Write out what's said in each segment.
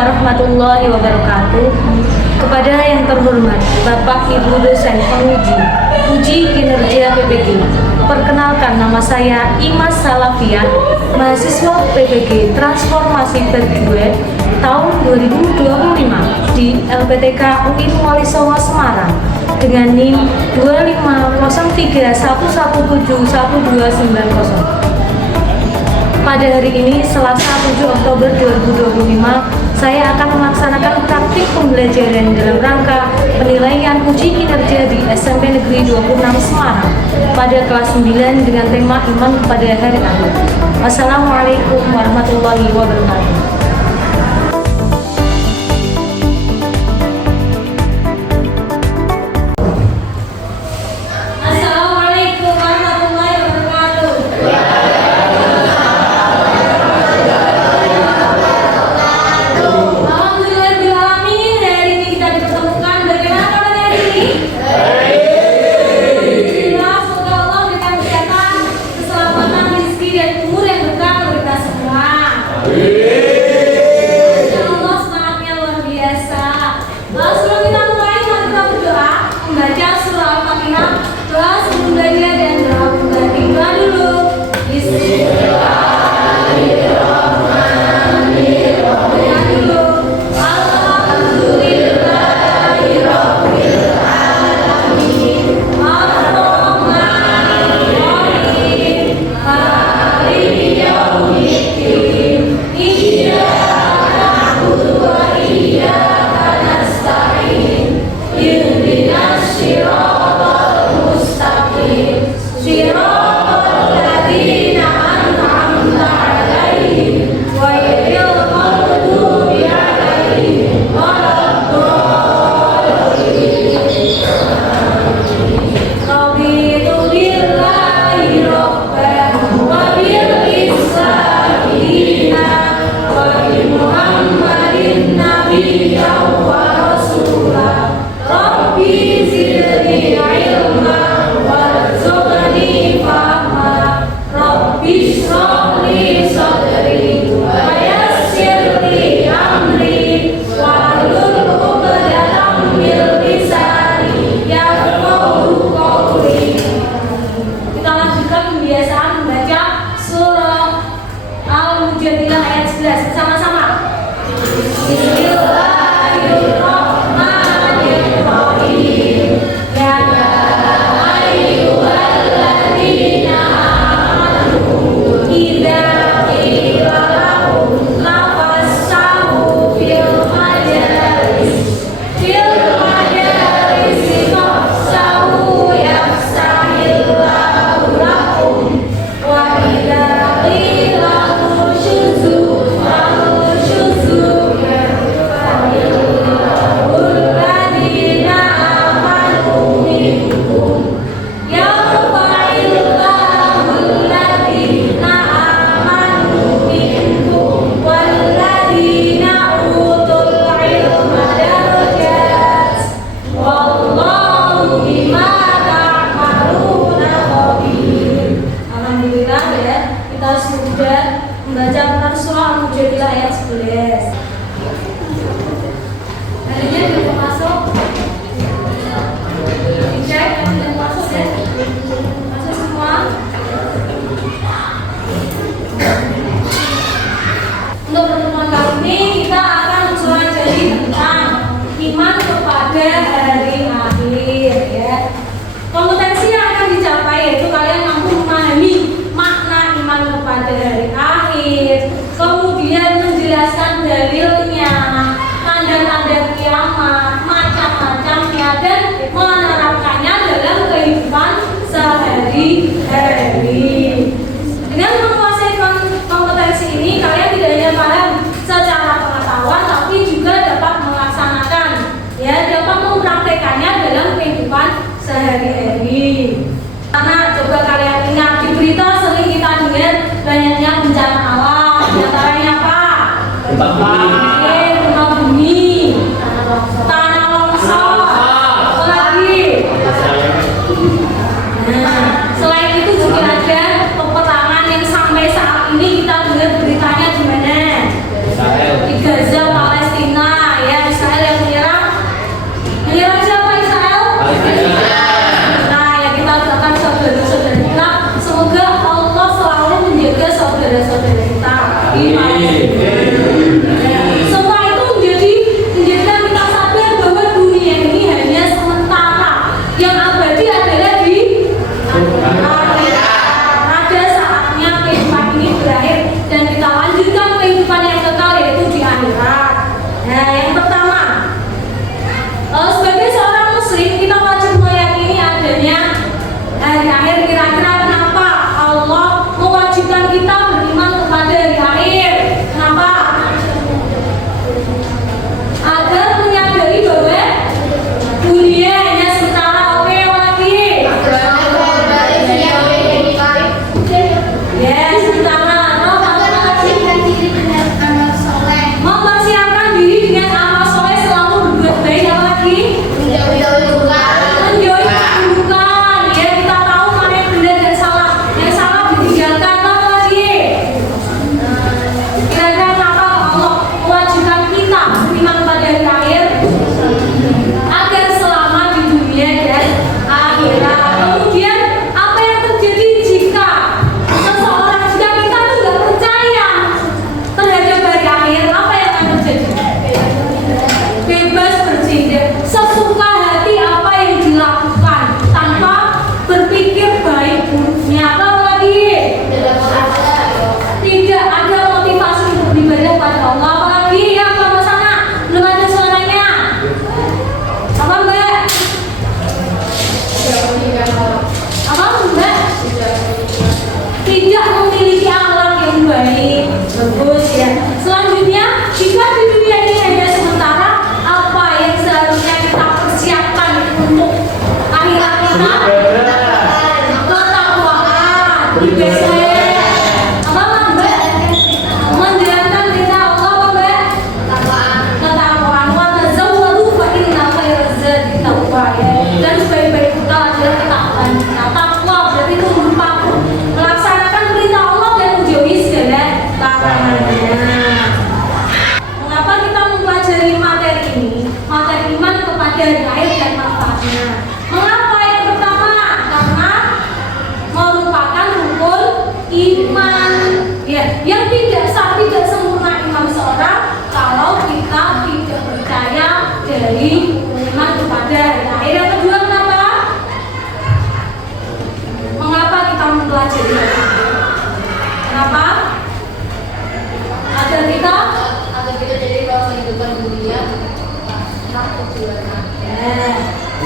warahmatullahi wabarakatuh. Kepada yang terhormat Bapak Ibu dosen uji kinerja PPG. Perkenalkan, nama saya Imas Salafiah, mahasiswa PPG Transformasi Berduet tahun 2025 di LPTK UIN Wali Songo Semarang dengan NIM 250311712990. Pada hari ini, Selasa 7 Oktober 2025, saya akan melaksanakan praktik pembelajaran dalam rangka penilaian uji kinerja di SMP Negeri 26 Semarang pada kelas 9 dengan tema Iman kepada Hari Akhir. Wassalamualaikum warahmatullahi wabarakatuh. Tanda-tanda kiamat, macam-macamnya, dan menerapkannya dalam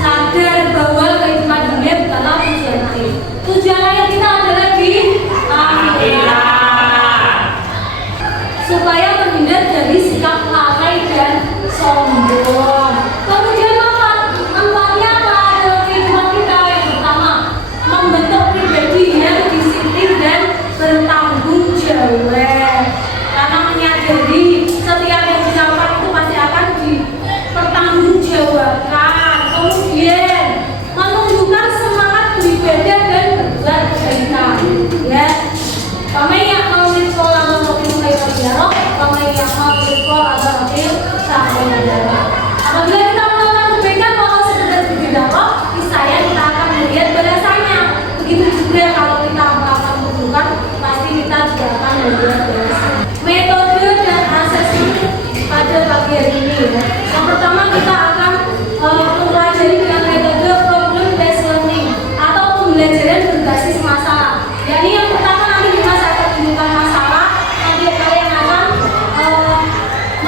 Sadar bahwa kehidupan dunia bukanlah tujuan akhir. Tujuan akhir kita adalah di akhirat. Supaya terhindar dari sikap lalai dan sombong. Kemudian manfaatnya apa dalam kehidupan kita? Yang pertama, membentuk pribadi yang disiplin dan bertanggung jawab. Karena menyadari setiap yang dilakukan itu pasti akan dipertanggungjawabkan. Kemudian menunjukkan semangat beribadah dan berbuat kebaikan. Ya, kami yang mau sekolah melalui mereka dialog, kami yang mau sekolah melalui sahabat. Apabila kita melakukan kebaikan walau sekedar berdialog, niscaya kita akan melihat balasannya. Begitu juga kalau kita melakukan keburukan, pasti kita juga akan melihat balasannya. Metode dan asesmen pada pagi hari ini ya. Yang pertama kita akan mempelajari dengan metode problem based learning atau pembelajaran berbasis masalah. Jadi yang pertama nanti kita akan tunjukkan masalah, nanti kalian akan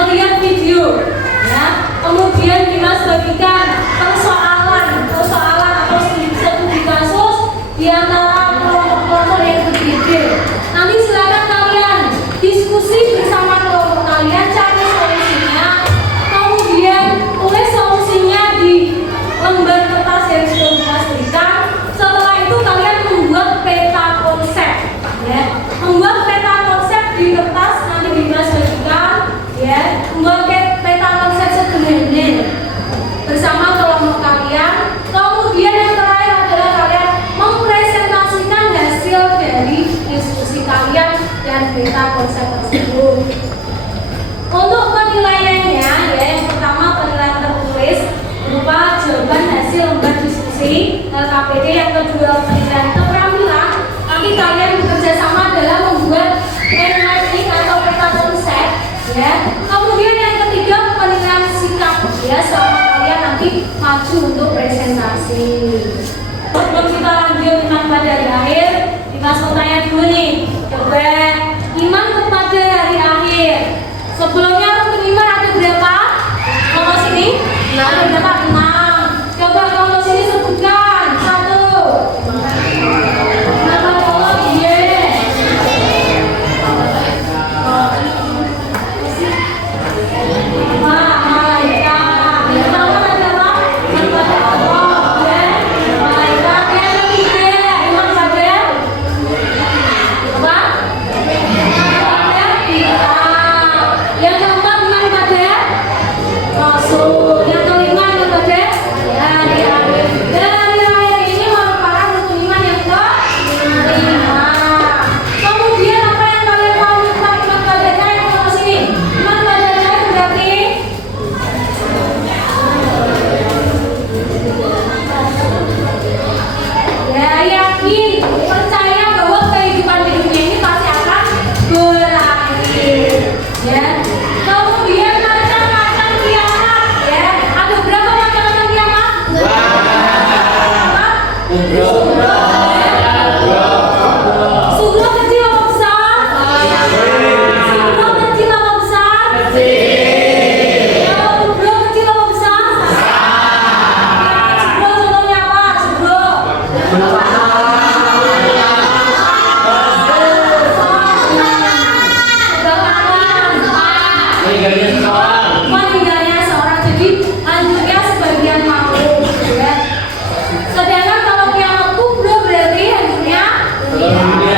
melihat video ya. Kemudian kita bagikan persoalan atau studi kasus di antara kelompok-kelompok yang berbeda. Nanti silakan kalian diskusi bersama kelompok kalian, cari solusinya, kemudian tulis solusinya di lembar kertas yang sudah dipastikan. Setelah itu kalian membuat peta konsep ya, membuat peta konsep di kertas nanti dibagikan ya, membuat peta konsep sederhana bersama kelompok kalian. Kemudian yang terakhir adalah kalian mempresentasikan hasil dari diskusi kalian dan peta konsep tersebut. Untuk penilaiannya ya, yang pertama penilaian tertulis berupa jawaban hasil lembar diskusi LKPD. Yang kedua penilaian keterampilan, nanti kalian bekerja sama dalam membuat mind mapping atau peta konsep ya. Kemudian yang ketiga penilaian sikap ya, selama kalian nanti maju untuk presentasi. Sebelum kita lanjut iman pada hari akhir, kita mau tanya dulu nih, coba iman kepada hari akhir. Sebelumnya rukun iman ada berapa? Kalau sini ada berapa? 6. Coba kalau sini sebutkan 1. Nama Allah iya. Meninggalnya seorang, jadi lanjutnya sebagian makhluk ya. Sedangkan kalau kiamat kubro berarti hancurnya dunia.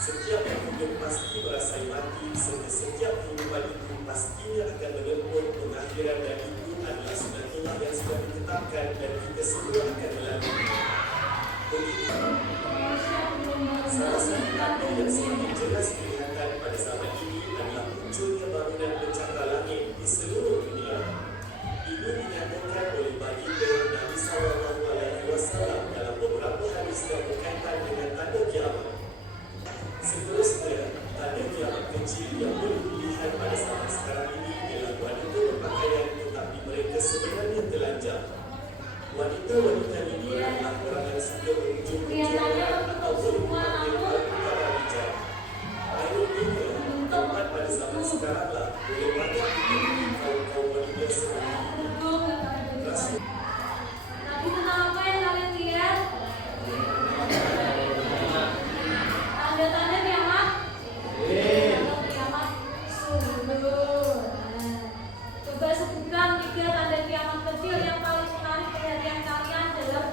Setiap yang hidup pasti merasai mati, serta setiap kehidupan itu pastinya akan menempuh pengakhiran, dan itu adalah sunatullah yang sudah ditetapkan dan kita semua akan melalui. Begitu. Salah satu tanda yang semakin jelas kelihatan pada zaman ini adalah munculnya bangunan pencakar langit di seluruh dunia. Ini dinyatakan oleh baginda Nabi SAW dalam beberapa hadis yang berkaitan dengan tanda kiamat. Seterusnya, tanda kiamat kecil yang boleh dilihat pada zaman sekarang ini ialah wanita berpakaian tetapi mereka sebenarnya telanjang. Wanita-wanita ini adalah orang yang suka berujung kejualan atau berhubungan dengan perkara hijab. Akhirnya, tempat pada zaman sekaranglah boleh banyak ditemui kaum-kaum wanita seperti ini. Tadi tentang apa yang kalian lihat? Tanda-tanda kiamat? Tanda kiamat sungguh. Coba sebutkan 3 tanda kiamat kecil yang paling menarik perhatian kalian dalam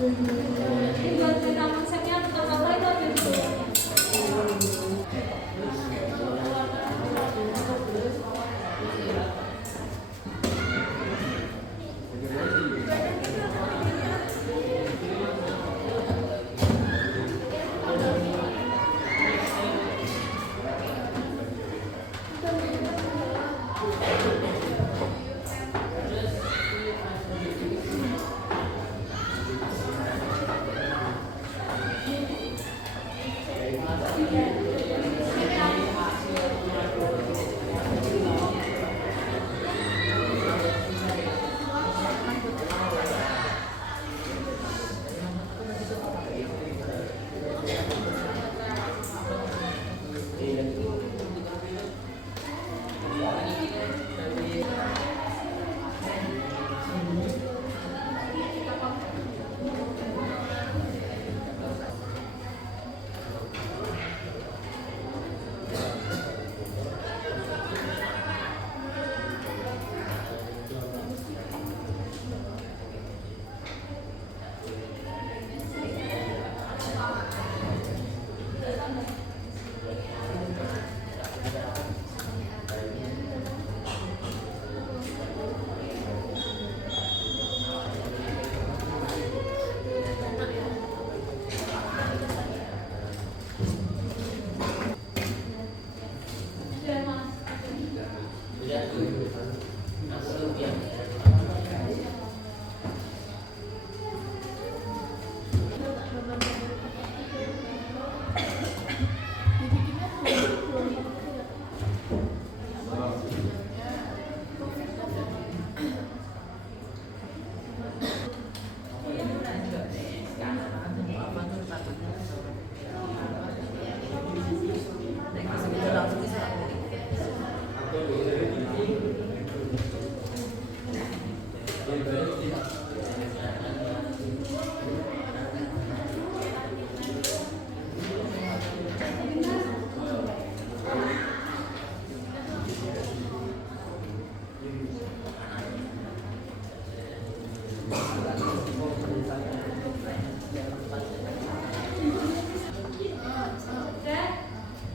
Jadi buat cerita konsepnya tentang apa itu apa itu?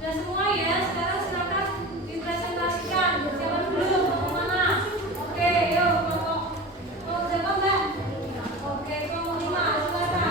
Udah semua ya, sekarang silakan dipresentasikan. Siapa dulu, mau mana? Oke, yuk, kelompok siapa mbak? Oke, kelompok 5, silakan.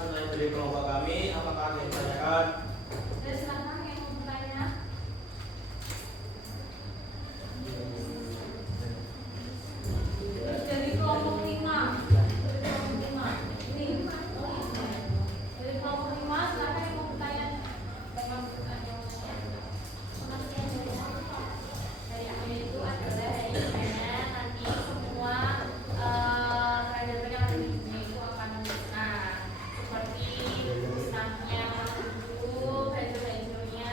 selain dari kelompok kami, apakah ada yang ditanyakan? Dan silakan yang mau bertanya. Terus dari kelompok 5. Ini. Dari kelompok 5 silakan yang mau bertanya. Dari aku itu adalah dari mana nanti semua kader-kader yang ada di sini itu akan musnah seperti musnahnya buku, baju-bajunya,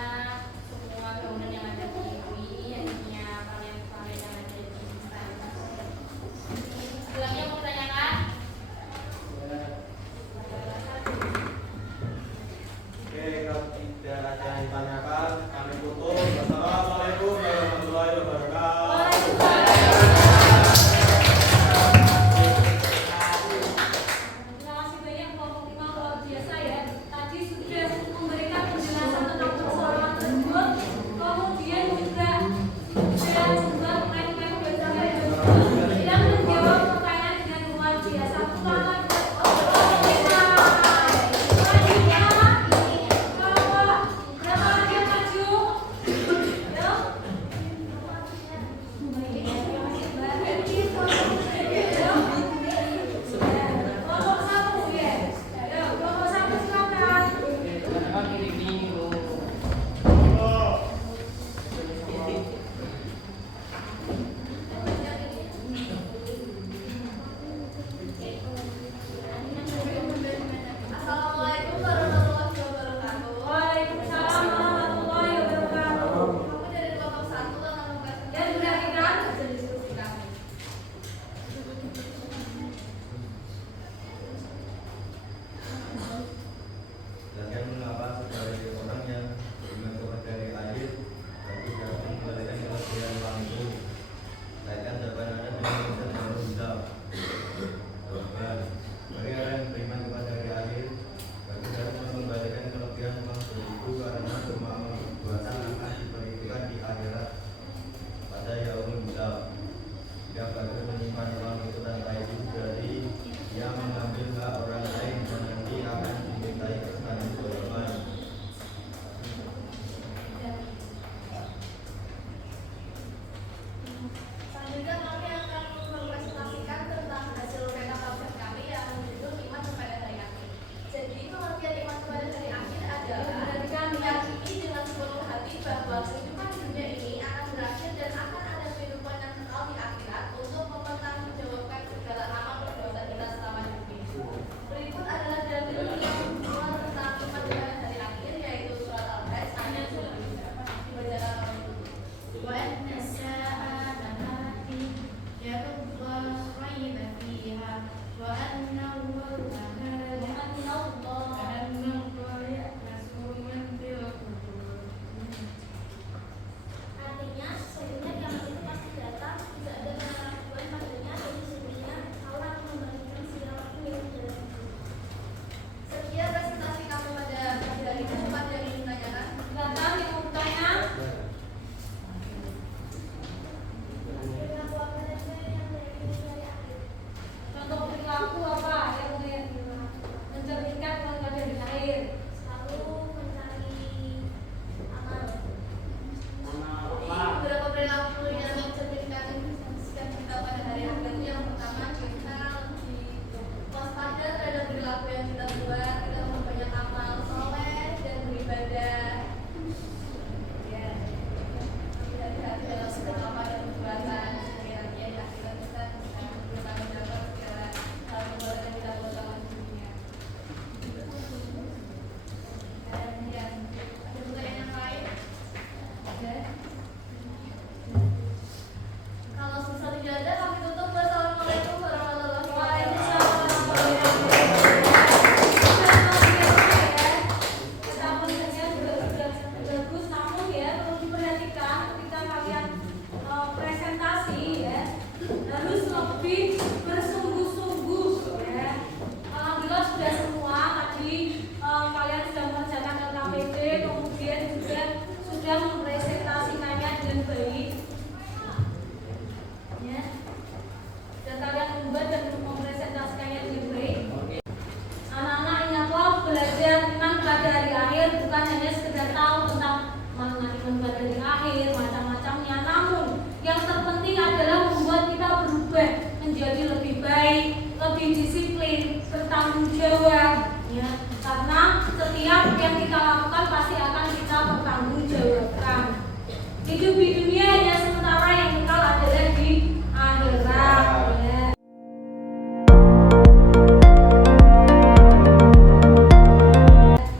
ada di akhir, macam-macamnya. Namun yang terpenting adalah membuat kita berubah menjadi lebih baik, lebih disiplin, bertanggung jawab. Ya, karena setiap yang kita lakukan pasti akan kita pertanggungjawabkan. Hidup di dunia hanya sementara, yang kekal adalah di akhirat. Ya.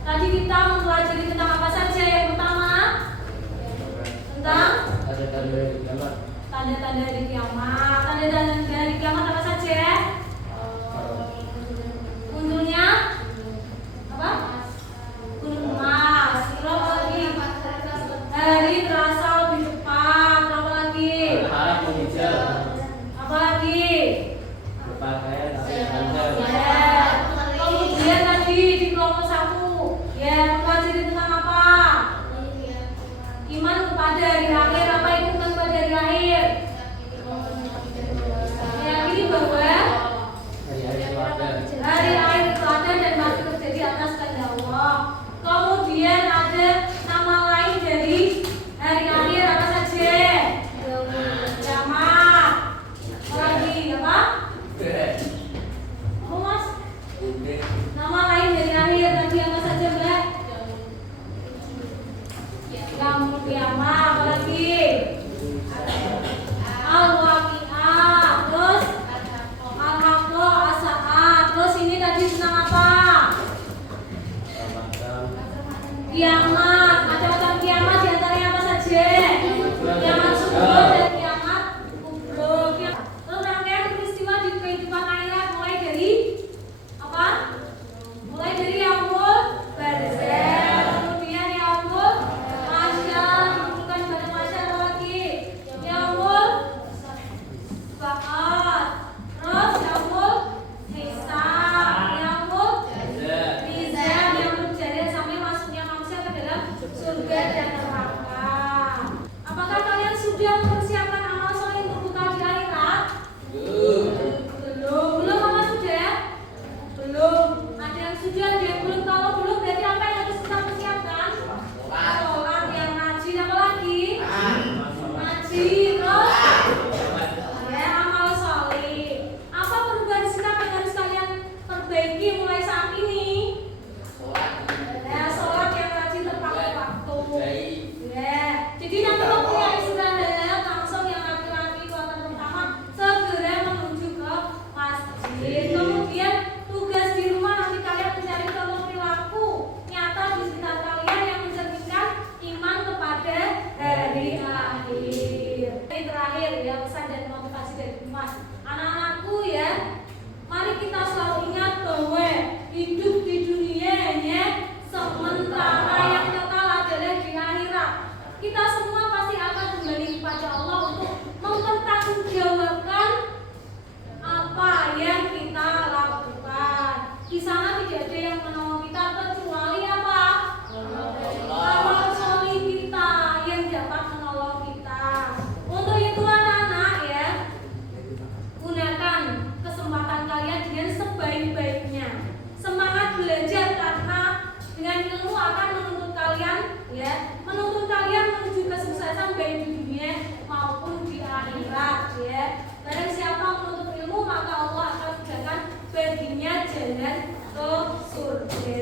Tadi kita mempelajari tentang apa saja? Yang pertama tentang tanda-tanda hari kiamat. Tanda-tanda hari kiamat apa saja? Munculnya apa? Gunung emas. Terus lagi hari terasa lebih cepat. Apa lagi? Apa lagi? Ya. Kemudian tadi di kelompok 1 ya mempelajari tentang apa? Iman kepada hari akhir. Apa itu iman kepada hari akhir? Meyakini bahwa hari akhir itu ada dan masih terjadi atas kehendak Allah. Kemudian ada nama lain dari hari akhir apa saja? Kiamat. Lagi apa? Oh, Mas. Nama lain dari akhir tadi apa saja, Mbak? Yaumul Qiyamah. Apa lagi? Al-Waqi'ah. Terus Al-Haqqah, As-Sa'ah. Terus ini tadi tentang apa? Kiamat. Macam-macam kiamat diantaranya apa saja? Kiamat subuh dan kiamat kubro. Terus rangkaian peristiwa di kehidupan akhirat mulai dari apa? Mulai dari yaumul barzakh, kemudian yaumul mahsyar, dikumpulkan pada mahsyar. Apa lagi? Yaumul ba'ats, terus yaumul hisab, yaumul mizan, yaumul jazaa, sampai masuknya manusia ke dalam surga dan neraka. Apakah kalian sudah mempersiapkan amal soleh untuk bekal di akhirat? Belum. Apa sudah? Belum. Ada yang sudah, ada yang belum. Kalau belum berarti apa yang harus kita persiapkan? Sholat, yang ngaji, apa lagi? Ngaji, terus ya amal soleh. Apa perubahan sikap yang harus kalian perbaiki mulai saat ini? Ya, sholat yang rajin tepat waktu. Ya, jadi nanti waktunya istirahat langsung yang laki-laki kloter pertama segera menuju ke masjid. Kemudian tugas di rumah nanti kalian mencari contoh perilaku nyata di sekitar kalian yang mencerminkan iman kepada hari akhir. Ini terakhir ya, pesan dan motivasi dari Mas. Anak-anakku ya, mari kita selalu ingat bahwa hidup di dunia hanya sementara, yang kekal adalah di akhirat. Kita semua pasti akan kembali kepada Allah untuk mempertanggungjawabkan apa yang kita lakukan. Di sana tidak ada yang menolong kita kecuali apa? Amal soleh kita yang dapat menolong kita. Untuk itu anak-anak ya, gunakan kesempatan kalian dengan sebaik-baiknya. Semangat belajar karena dengan ilmu akan menuntun kalian ya, menuntun kalian menuju kesuksesan baik di dunia maupun di akhirat ya. Barang siapa menuntut ilmu maka Allah akan mudahkan baginya jalan ke surga.